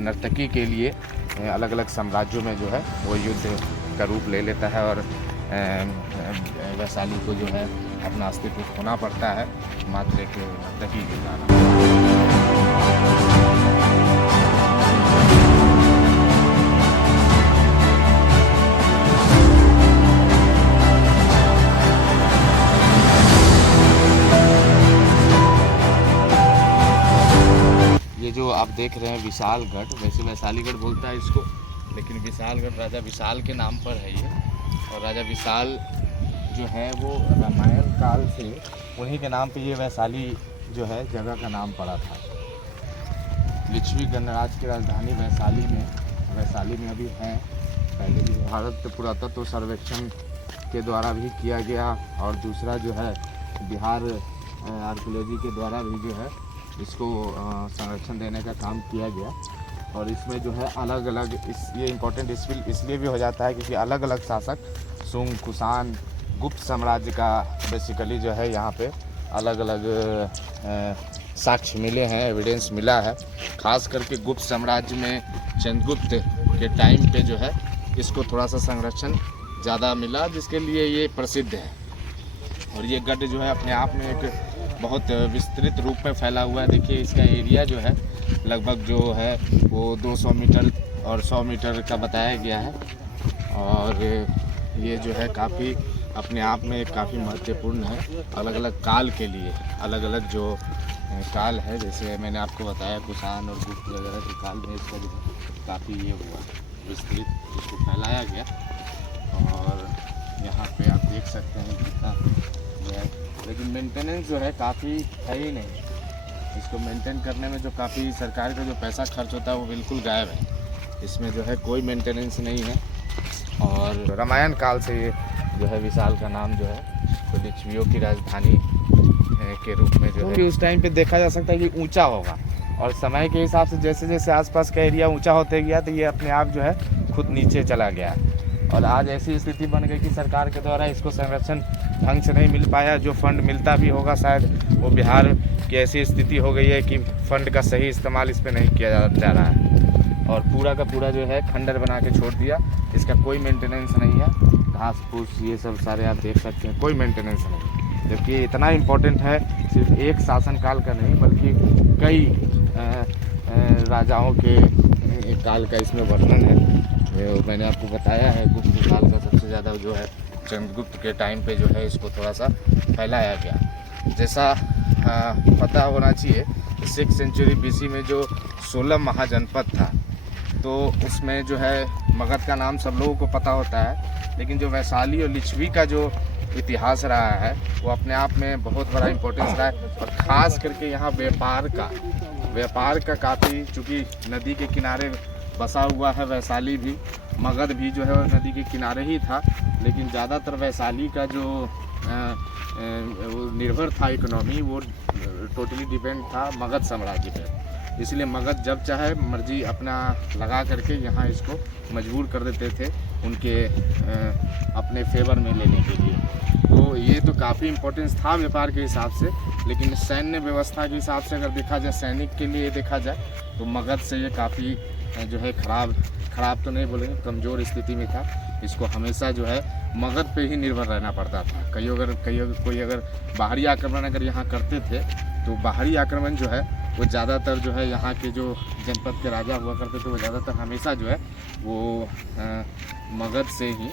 नर्तकी के लिए अलग अलग साम्राज्यों में जो है वो युद्ध का रूप ले लेता है और वैशाली को जो है अपना अस्तित्व खोना पड़ता है मात्र एक नर्तकी के कारण। ये जो आप देख रहे हैं विशालगढ़, वैसे वैशालीगढ़ बोलता है इसको, लेकिन विशालगढ़ राजा विशाल के नाम पर है ये। और राजा विशाल जो है वो रामायण काल से उन्हीं के नाम पे ये वैशाली जो है जगह का नाम पड़ा था। लिच्छवी गणराज्य की राजधानी वैशाली में अभी है। पहले भी भारत पुरातत्व सर्वेक्षण के द्वारा भी किया गया और दूसरा जो है बिहार आर्कियोलॉजी के द्वारा भी जो है इसको संरक्षण देने का काम किया गया। और इसमें जो है अलग अलग ये इम्पोर्टेंट इसलिए भी हो जाता है क्योंकि अलग अलग शासक सुंग, कुषाण, गुप्त साम्राज्य का बेसिकली जो है यहाँ पे अलग अलग साक्ष्य मिले हैं, एविडेंस मिला है। खास करके गुप्त साम्राज्य में चंद्रगुप्त के टाइम पे जो है इसको थोड़ा सा संरक्षण ज़्यादा मिला, जिसके लिए ये प्रसिद्ध है। और ये गढ़ जो है अपने आप में एक बहुत विस्तृत रूप में फैला हुआ है। देखिए इसका एरिया जो है लगभग जो है वो 200 मीटर और 100 मीटर का बताया गया है। और ये जो है काफ़ी अपने आप में काफ़ी महत्वपूर्ण है अलग अलग काल के लिए। अलग अलग जो काल है, जैसे मैंने आपको बताया कुषाण और गुप्त वगैरह के काल में इसका जो है काफ़ी ये हुआ विस्तृत, इसको फैलाया गया। और यहाँ पे आप देख सकते हैं कितना जो है, लेकिन मेंटेनेंस जो है काफ़ी है ही नहीं। इसको मेंटेन करने में जो काफ़ी सरकार का जो पैसा खर्च होता है वो बिल्कुल गायब है। इसमें जो है कोई मेंटेनेंस नहीं है। और रामायण काल से ये जो है विशाल का नाम जो है तो लिच्छवियों की राजधानी के रूप में जो है उस टाइम पे देखा जा सकता है कि ऊंचा होगा। और समय के हिसाब से जैसे जैसे आसपास का एरिया ऊंचा होते गया तो ये अपने आप जो है खुद नीचे चला गया। और आज ऐसी स्थिति बन गई कि सरकार के द्वारा इसको संरक्षण ढंग से नहीं मिल पाया। जो फंड मिलता भी होगा शायद वो बिहार की ऐसी स्थिति हो गई है कि फंड का सही इस्तेमाल इस पर नहीं किया जा रहा है। और पूरा का पूरा जो है खंडर बना के छोड़ दिया। इसका कोई मेंटेनेंस नहीं है। घास फूस ये सब सारे आप देख सकते हैं, कोई मेंटेनेंस नहीं। जबकि इतना इम्पोर्टेंट है, सिर्फ एक शासनकाल का नहीं बल्कि कई राजाओं के काल का इसमें वर्णन है। मैंने आपको बताया है गुप्त काल का सबसे ज़्यादा जो है चंद्रगुप्त के टाइम पे जो है इसको थोड़ा सा फैलाया गया। जैसा पता होना चाहिए 6th सेंचुरी BC में जो 16 महाजनपद था तो उसमें जो है मगध का नाम सब लोगों को पता होता है, लेकिन जो वैशाली और लिच्छवी का जो इतिहास रहा है वो अपने आप में बहुत बड़ा इम्पोर्टेंस रहा है। और ख़ास करके यहाँ व्यापार का काफ़ी, चूँकि नदी के किनारे बसा हुआ है वैशाली भी, मगध भी जो है वो नदी के किनारे ही था, लेकिन ज़्यादातर वैशाली का जो वो निर्भर था इकोनॉमी वो टोटली डिपेंड था मगध साम्राज्य पे। इसलिए मगध जब चाहे मर्जी अपना लगा करके यहाँ इसको मजबूर कर देते थे उनके अपने फेवर में लेने के लिए। तो ये तो काफ़ी इम्पोर्टेंस था व्यापार के हिसाब से, लेकिन सैन्य व्यवस्था के हिसाब से अगर देखा जाए, सैनिक के लिए देखा जाए तो मगध से ये काफ़ी जो है खराब तो नहीं बोलेंगे, कमज़ोर स्थिति में था। इसको हमेशा जो है मगध पे ही निर्भर रहना पड़ता था। कोई अगर बाहरी आक्रमण अगर यहाँ करते थे तो बाहरी आक्रमण जो है वो ज़्यादातर जो है यहाँ के जो जनपद के राजा हुआ करते थे वो ज़्यादातर हमेशा जो है वो मगध से ही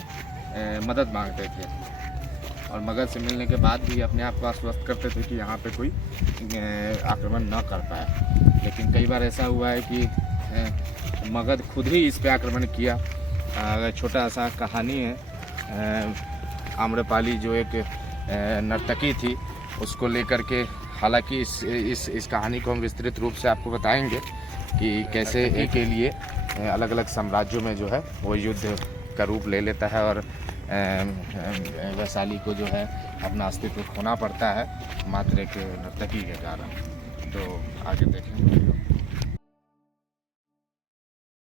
मदद मांगते थे। और मगध से मिलने के बाद भी अपने आप को आश्वस्त करते थे कि यहाँ पे कोई आक्रमण न कर पाए। लेकिन कई बार ऐसा हुआ है कि मगध खुद ही इस पे आक्रमण किया। छोटा सा कहानी है, आम्रपाली जो एक नर्तकी थी उसको लेकर के, हालांकि इस कहानी को हम विस्तृत रूप से आपको बताएंगे कि कैसे एक के लिए अलग अलग साम्राज्यों में जो है वो युद्ध का रूप ले लेता है और वैशाली को जो है अपना अस्तित्व खोना पड़ता है मात्र एक नर्तकी के कारण। तो आगे देखें।